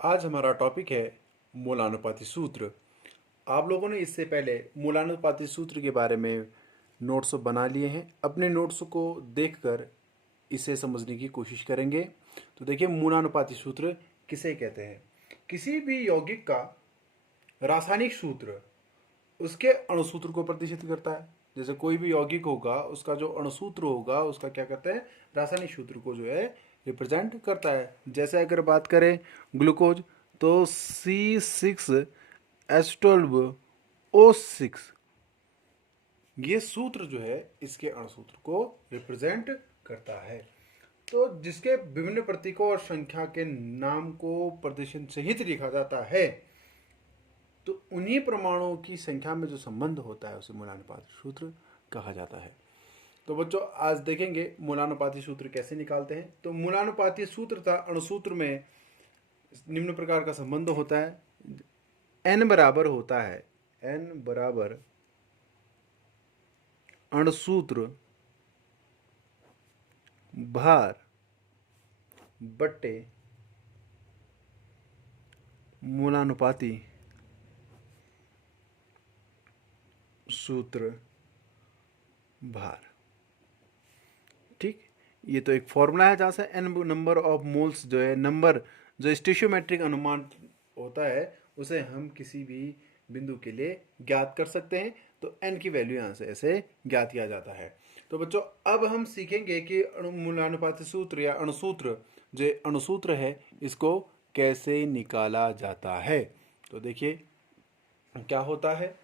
आज हमारा टॉपिक है मूलानुपाती सूत्र। आप लोगों ने इससे पहले मूलानुपाती सूत्र के बारे में नोट्स बना लिए हैं। अपने नोट्स को देखकर इसे समझने की कोशिश करेंगे। तो देखिए, मूलानुपाती सूत्र किसे कहते हैं? किसी भी यौगिक का रासायनिक सूत्र उसके अणुसूत्र को प्रदर्शित करता है। जैसे कोई भी यौगिक होगा, उसका जो अणुसूत्र होगा उसका क्या करते हैं, रासायनिक सूत्र को जो है रिप्रेजेंट करता है। जैसे अगर बात करें ग्लूकोज, तो C6H12O6, ये सूत्र जो है इसके अणुसूत्र को रिप्रेजेंट करता है। तो जिसके विभिन्न प्रतीकों और संख्या के नाम को प्रदर्शन सहित लिखा जाता है, तो उन्हीं परमाणुओं की संख्या में जो संबंध होता है उसे मूलानुपाती सूत्र कहा जाता है। तो बच्चों, आज देखेंगे मूलानुपाती सूत्र कैसे निकालते हैं। तो मूलानुपाती सूत्र था अणुसूत्र में निम्न प्रकार का संबंध होता है। n बराबर होता है, n बराबर अणुसूत्र भार बट्टे मूलानुपाती सूत्र भार। ठीक, ये तो एक फॉर्मूला है जहाँ से एन नंबर ऑफ मोल्स जो है, नंबर जो स्टेशियोमेट्रिक अनुमान होता है, उसे हम किसी भी बिंदु के लिए ज्ञात कर सकते हैं। तो एन की वैल्यू यहाँ से ऐसे ज्ञात किया जाता है। तो बच्चों, अब हम सीखेंगे कि मूलानुपाती सूत्र या अणुसूत्र, जो अणुसूत्र है, इसको कैसे निकाला जाता है। तो देखिए क्या होता है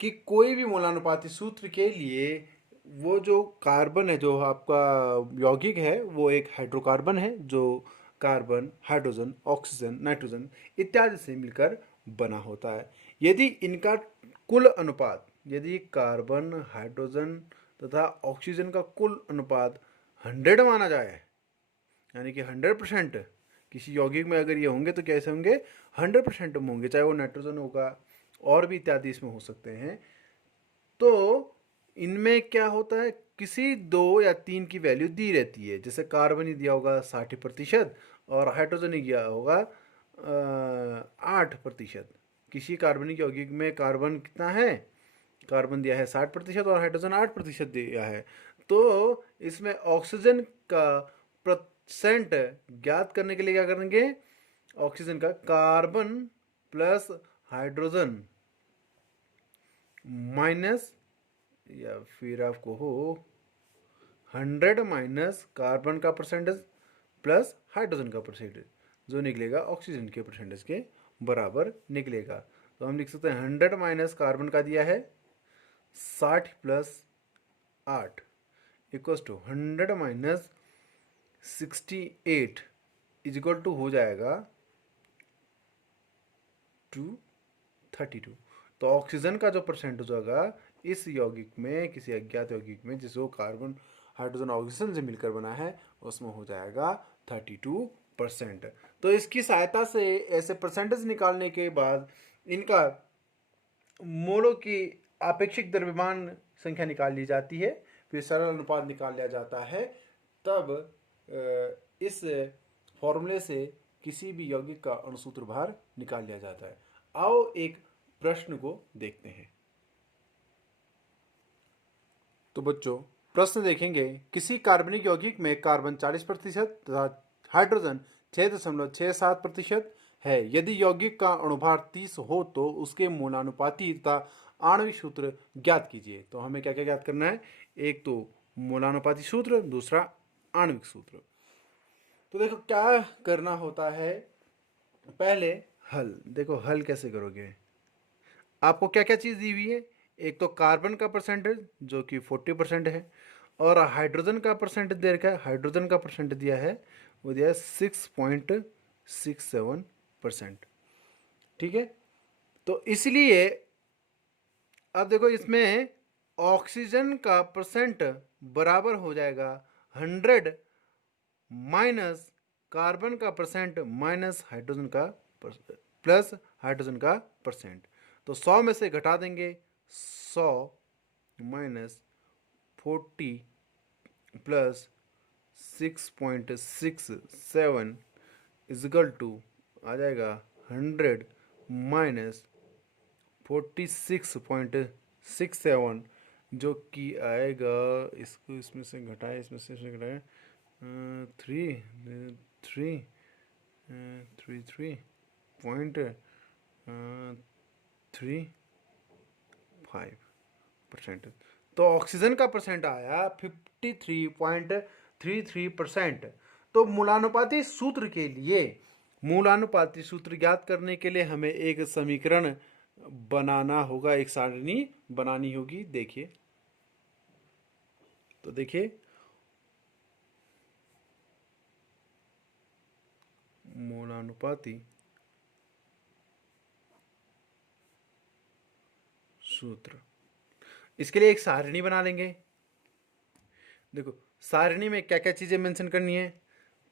कि कोई भी मूलानुपाती सूत्र के लिए वो जो कार्बन है, जो आपका यौगिक है, वो एक हाइड्रोकार्बन है जो कार्बन, हाइड्रोजन, ऑक्सीजन, नाइट्रोजन इत्यादि से मिलकर बना होता है। यदि इनका कुल अनुपात, यदि कार्बन, हाइड्रोजन तथा ऑक्सीजन का कुल अनुपात 100 माना जाए, यानी कि 100%, किसी यौगिक में अगर ये होंगे तो कैसे होंगे, 100% में होंगे, चाहे वो नाइट्रोजन होगा और भी इत्यादि इसमें हो सकते हैं। तो इनमें क्या होता है, किसी 2 या 3 की वैल्यू दी रहती है। जैसे कार्बन ही दिया होगा 60% और हाइड्रोजन ही दिया होगा 8%। किसी कार्बनिक यौगिक में कार्बन कितना है, कार्बन दिया है 60% और हाइड्रोजन 8% दिया है। तो इसमें ऑक्सीजन का परसेंट ज्ञात करने के लिए क्या करेंगे, ऑक्सीजन का कार्बन प्लस हाइड्रोजन माइनस, या फिर आपको हो 100 माइनस कार्बन का परसेंटेज प्लस हाइड्रोजन का परसेंटेज, जो निकलेगा ऑक्सीजन के परसेंटेज के बराबर निकलेगा। तो हम लिख सकते हैं 100 माइनस कार्बन का दिया है 60 plus 8 equals to 100 minus 68 is equal to हो जाएगा 232। तो ऑक्सीजन का जो परसेंटेज होगा इस यौगिक में, किसी अज्ञात यौगिक में जिसको कार्बन, हाइड्रोजन, ऑक्सीजन से मिलकर बना है, उसमें हो जाएगा 32%। तो इसकी सहायता से ऐसे परसेंटेज निकालने के बाद इनका मोलों की आपेक्षिक द्रव्यमान संख्या निकाल ली जाती है, फिर सरल अनुपात निकाल लिया जाता है। तब इस फॉर्मूले से किसी भी यौगिक का अणुसूत्र भार निकाल लिया जाता है। आओ एक प्रश्न को देखते हैं। तो बच्चों, प्रश्न देखेंगे, किसी कार्बनिक यौगिक में कार्बन 40% तथा हाइड्रोजन 6.67% है। यदि यौगिक का अणुभार 30 हो तो उसके मूलानुपाती तथा आणविक सूत्र ज्ञात कीजिए। तो हमें क्या क्या ज्ञात करना है, एक तो मूलानुपाती सूत्र, दूसरा आणविक सूत्र। तो देखो क्या करना होता है, पहले हल। देखो हल कैसे करोगे, आपको क्या क्या चीज़ दी हुई है, एक तो कार्बन का परसेंटेज जो कि 40% है, और हाइड्रोजन का परसेंटेज दे रखा है, हाइड्रोजन का परसेंटेज दिया है, वो दिया है 6.67%। ठीक है, तो इसलिए अब देखो इसमें ऑक्सीजन का परसेंट बराबर हो जाएगा 100 माइनस कार्बन का परसेंट माइनस हाइड्रोजन का प्लस हाइड्रोजन का परसेंट। तो 100 में से घटा देंगे, 100 माइनस 40 प्लस 6.67 इजिकल टू आ जाएगा 100 माइनस 46.67, जो कि आएगा, इसको इसमें से घटाए, इसमें से घटाए, 33.35%। तो ऑक्सीजन का परसेंट आया 53.33%। तो मूलानुपाती सूत्र ज्ञात करने के लिए हमें एक समीकरण बनाना होगा, एक सारणी बनानी होगी। देखिए, तो देखिए, मूलानुपाती सूत्र, इसके लिए एक सारणी बना लेंगे। देखो, सारणी में क्या क्या चीजें मेंशन करनी है।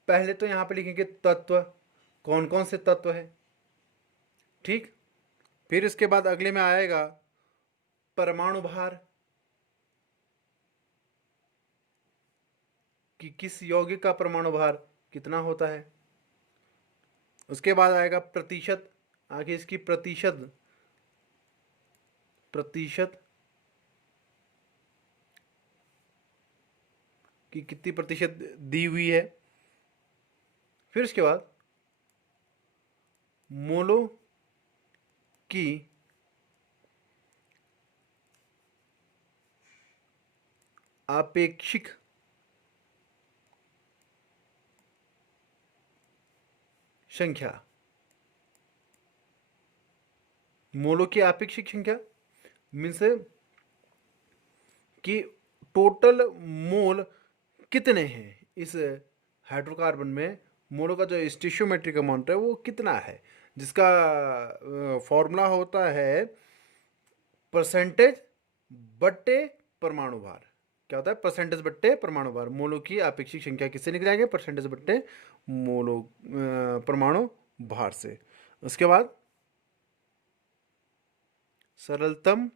पहले तो यहां पे लिखेंगे तत्व, कौन कौन से तत्व है, ठीक। फिर इसके बाद अगले में आएगा परमाणु भार, कि किस यौगिक का परमाणु भार कितना होता है। उसके बाद आएगा प्रतिशत, आगे इसकी प्रतिशत कि कितनी प्रतिशत दी हुई है। फिर उसके बाद मोलों की आपेक्षिक संख्या, मोलों की आपेक्षिक संख्या मीन्स कि टोटल मोल कितने हैं इस हाइड्रोकार्बन में, मोलों का जो स्टोइचियोमेट्रिक अमाउंट है वो कितना है, जिसका फॉर्मूला होता है परसेंटेज बट्टे परमाणु भार। क्या होता है? परसेंटेज बट्टे परमाणु भार। मोलों की आपेक्षिक संख्या किससे निकल जाएंगे? परसेंटेज बट्टे मोलो परमाणु भार से। उसके बाद सरलतम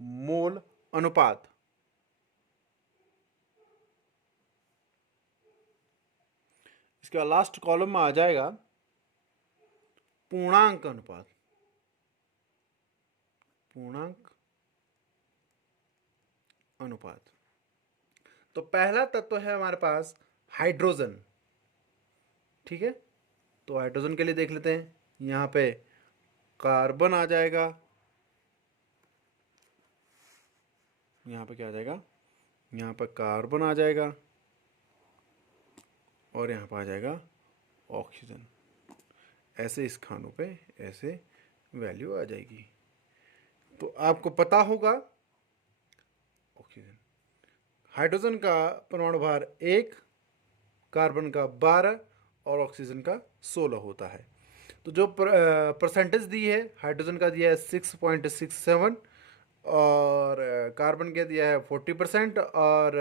मोल अनुपात, इसके बाद लास्ट कॉलम में आ जाएगा पूर्णांक अनुपात। तो पहला तत्व है हमारे पास हाइड्रोजन, ठीक है। तो हाइड्रोजन के लिए देख लेते हैं, यहां पे कार्बन आ जाएगा, यहां पे क्या आ जाएगा, यहां पर कार्बन आ जाएगा और यहां पर आ जाएगा ऑक्सीजन। ऐसे इस खानों पे ऐसे वैल्यू आ जाएगी। तो आपको पता होगा ऑक्सीजन, हाइड्रोजन का परमाणु भार 1, कार्बन का 12 और ऑक्सीजन का 16 होता है। तो जो परसेंटेज दी है, हाइड्रोजन का दिया है 6.67 और कार्बन का दिया है 40% और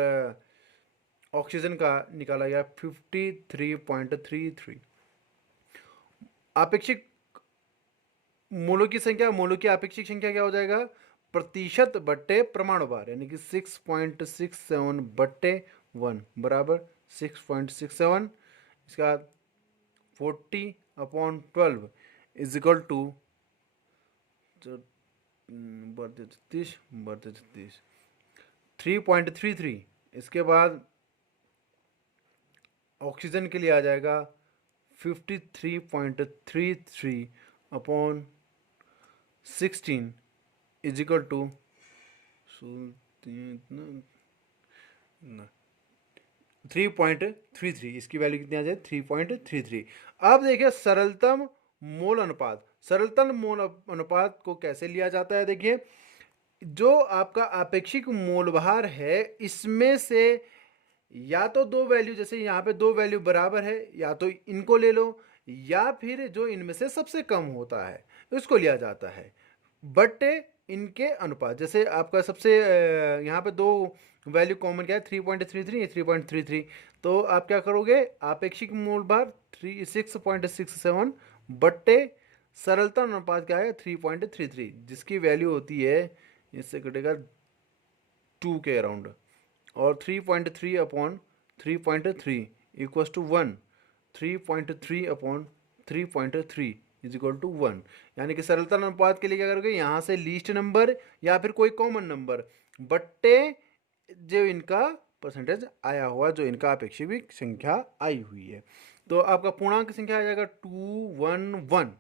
ऑक्सीजन का निकाला गया 53.33। आपेक्षिक मोलों की संख्या, मोलों की आपेक्षिक संख्या क्या हो जाएगा? प्रतिशत बट्टे परमाणु भार, यानी कि 6.67 बट्टे 1 बराबर 6.67। इसके बाद 40/12 इज इक्वल टू 3.33। इसके बाद ऑक्सीजन के लिए आ जाएगा 53.33/16 इज इक्वल टू 3.33। इसकी वैल्यू कितनी आ जाए? 3.33। अब देखिए सरलतम मोल अनुपात। सरलतम मोल अनुपात को कैसे लिया जाता है? देखिए, जो आपका आपेक्षिक मोल भार है, इसमें से या तो दो वैल्यू, जैसे यहाँ पे दो वैल्यू बराबर है, या तो इनको ले लो, या फिर जो इनमें से सबसे कम होता है उसको लिया जाता है बट्टे इनके अनुपात। जैसे आपका सबसे यहाँ पे दो वैल्यू कॉमन क्या है? 3.33, 3.33। तो आप क्या करोगे? आपेक्षिक मोल भार 6.67 बट्टे सरलता अनुपात क्या है? 3.33, जिसकी वैल्यू होती है, इससे कटेगा 2 के अराउंड, और 3.3 upon 3.3 equals to 1, 3.3 upon 3.3 is equal to 1। यानी कि सरलता अनुपात के लिए क्या करोगे, यहाँ से लीस्ट नंबर या फिर कोई कॉमन नंबर बट्टे जो इनका परसेंटेज आया हुआ, जो इनका अपेक्षित संख्या आई हुई है। तो आपका पूर्णांक संख्या आ जाएगा 211।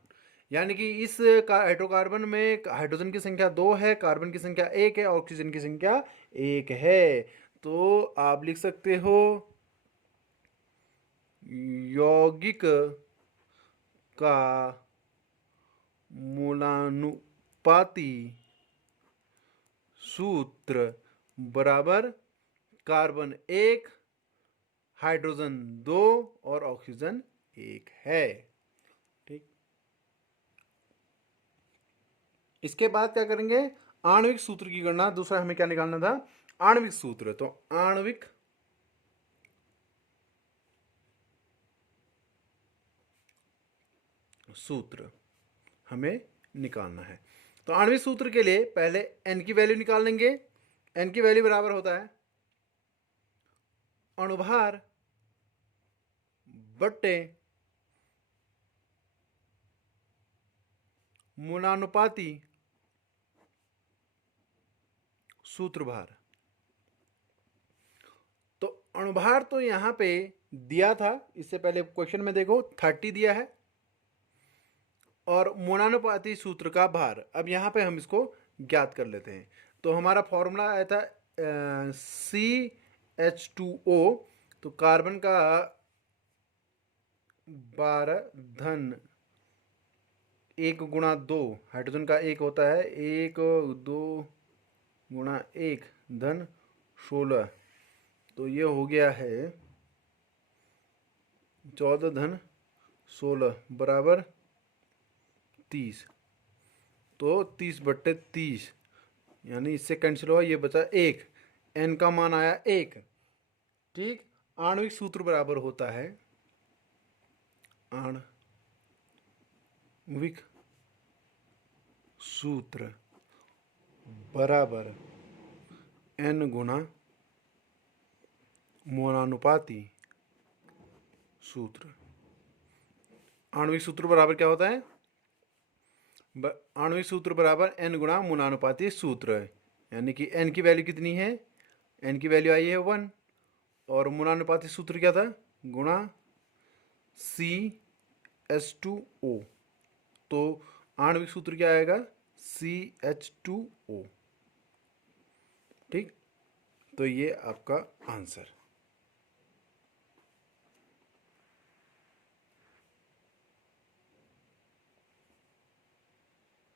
यानी कि इस हाइड्रोकार्बन में हाइड्रोजन की संख्या 2 है, कार्बन की संख्या 1 है, ऑक्सीजन की संख्या 1 है। तो आप लिख सकते हो यौगिक का मूलानुपाती सूत्र बराबर कार्बन 1, हाइड्रोजन 2 और ऑक्सीजन 1 है। ठीक, इसके बाद क्या करेंगे, आणविक सूत्र की गणना। दूसरा हमें क्या निकालना था, आणविक सूत्र। तो आणविक सूत्र हमें निकालना है। तो आणविक सूत्र के लिए पहले n की वैल्यू निकाल लेंगे। n की वैल्यू बराबर होता है अणुभार बट्टे मूलानुपाती सूत्रभार। तो अणुभार तो यहां पे दिया था, इससे पहले क्वेश्चन में देखो 30 दिया है, और मूलानुपाती सूत्र का भार अब यहां पे हम इसको ज्ञात कर लेते हैं। तो हमारा फॉर्मूला आया था CH2O। तो कार्बन का 12 धन 1 गुणा 2, हाइड्रोजन का 1 होता है, 1 2 गुणा 1 धन 16। तो ये हो गया है 14 धन 16 बराबर 30। तो 30/30, यानी इससे कैंसिल हुआ, ये बचा 1। n का मान आया 1। ठीक, आणविक सूत्र बराबर होता है आणविक सूत्र बराबर n गुना मूलानुपाती सूत्र। आणविक सूत्र बराबर क्या होता है, आणविक सूत्र बराबर n गुणा मूलानुपाती सूत्र है। यानी कि n की वैल्यू कितनी है, n की वैल्यू आई है 1, और मूलानुपाती सूत्र क्या था, गुणा CH2O। तो आणविक सूत्र क्या आएगा, CH2O। ठीक, तो ये आपका आंसर।